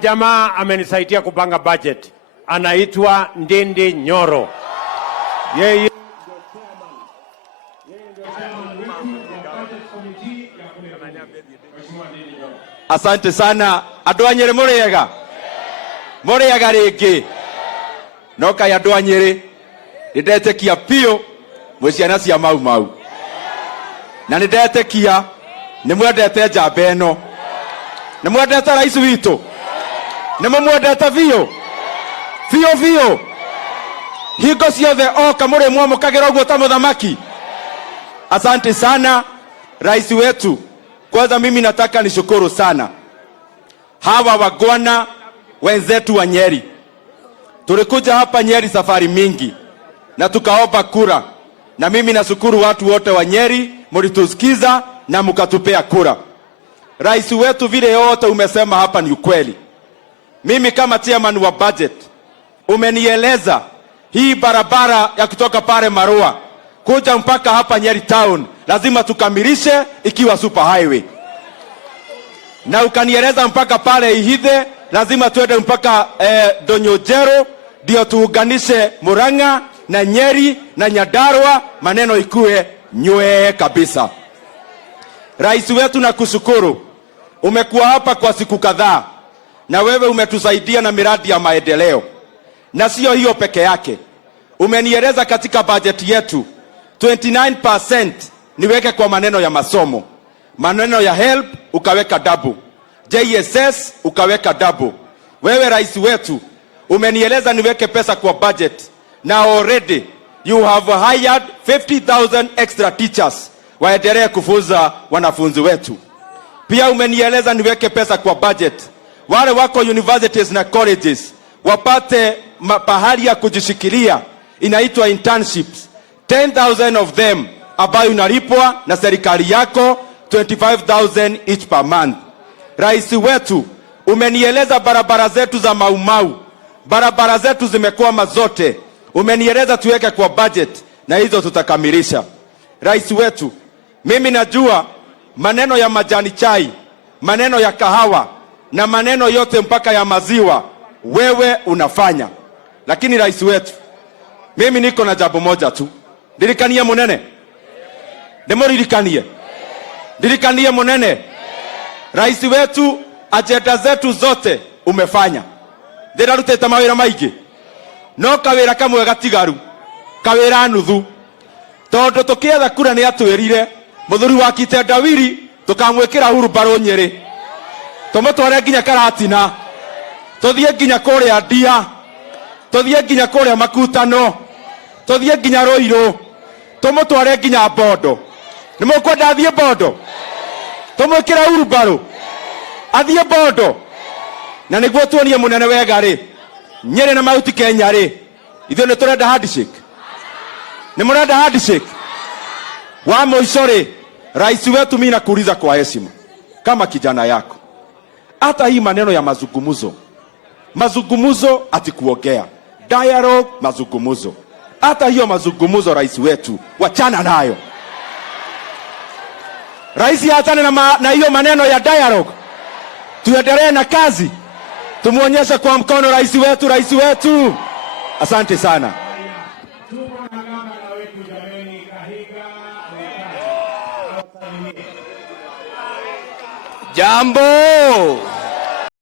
Jamaa amenisaidia kupanga budget. Anaitwa Ndindi Nyoro. Yeye Asante sana. Andũ a Nyeri mũrĩega? Mũrĩega rĩngĩ? No kaĩ andũ a Nyeri nĩndetĩkia piũ mwĩ ciana cia mau mau. Na nĩndetĩkia nĩmwendete njamba ĩno. Nĩmwendete rais witũ. Nĩmwendete biũ. Biũ. Hingo ciothe oka mũrĩ mwamũkagĩra ũguo ta mũthamaki. Asante sana rais wetu. Kwanza mimi nataka nishukuru sana hawa wagwana wenzetu wa Nyeri. Tulikuja hapa Nyeri safari mingi na tukaomba kura, na mimi nashukuru watu wote wa Nyeri mlitusikiza na mkatupea kura. Rais wetu, vile yote umesema hapa ni ukweli. Mimi kama chairman wa budget umenieleza hii barabara ya kutoka pale Marua kuja mpaka hapa Nyeri town lazima tukamilishe ikiwa super highway. Na ukanieleza mpaka pale Ihithe lazima tuende mpaka Donyojero ndio tuunganishe Murang'a na Nyeri na Nyandarua, maneno ikue nywe kabisa. Rais wetu, na kushukuru, umekuwa hapa kwa siku kadhaa na wewe umetusaidia na miradi ya maendeleo. Na sio hiyo peke yake, umenieleza katika budget yetu 29% niweke kwa maneno ya masomo. Maneno ya help ukaweka double, JSS ukaweka double. Wewe rais wetu umenieleza niweke pesa kwa budget, na already you have hired 50,000 extra teachers waendelee kufunza wanafunzi wetu. Pia umenieleza niweke pesa kwa budget, wale wako universities na colleges wapate pahali ya kujishikilia, inaitwa internships. 10,000 of them ambayo unalipwa na serikali yako, 25,000 each per month. Rais wetu umenieleza barabara zetu za Maumau, barabara zetu zimekwama zote, umenieleza tuweke kwa budget na hizo tutakamilisha. Rais wetu, mimi najua maneno ya majani chai, maneno ya kahawa na maneno yote mpaka ya maziwa wewe unafanya. Lakini rais wetu, mimi niko na jambo moja tu. Ndirikanie munene. Ndirikanie munene. Rais wetu, agenda zetu zote umefanya. Ndirarutete mawira maingĩ. No kawira kamwe gatigaru. Kawira nuthu. Tondu tukietha kura ni atwirire muthuri wa Kitendawiri tukamwikira huru baro Nyeri. Tumutware nginya Karatina. Tuthie nginya kuria Ndia. Tuthie nginya kuria Makutano. Tuthie nginya Roiro. Tumutware nginya Bondo. Nimukwenda athie Bondo? Tumwikira huru baro. Athie Bondo. Na niguo tuonie munene wega ri. Nyeri na Mount Kenya ri. Ithuĩ nĩ turenda handshake. Ni murenda handshake? Wa mwisho ri, rais wetu, mimi nakuuliza kwa heshima kama kijana yako, hata hii maneno ya mazungumzo ati kuongea dialogue, mazungumzo, hata hiyo mazungumzo rais wetu wachana nayo. Rais achane na hiyo maneno ya dialogue, tuendelee na kazi, tumuonyeshe kwa mkono rais wetu. Asante sana. Jambo.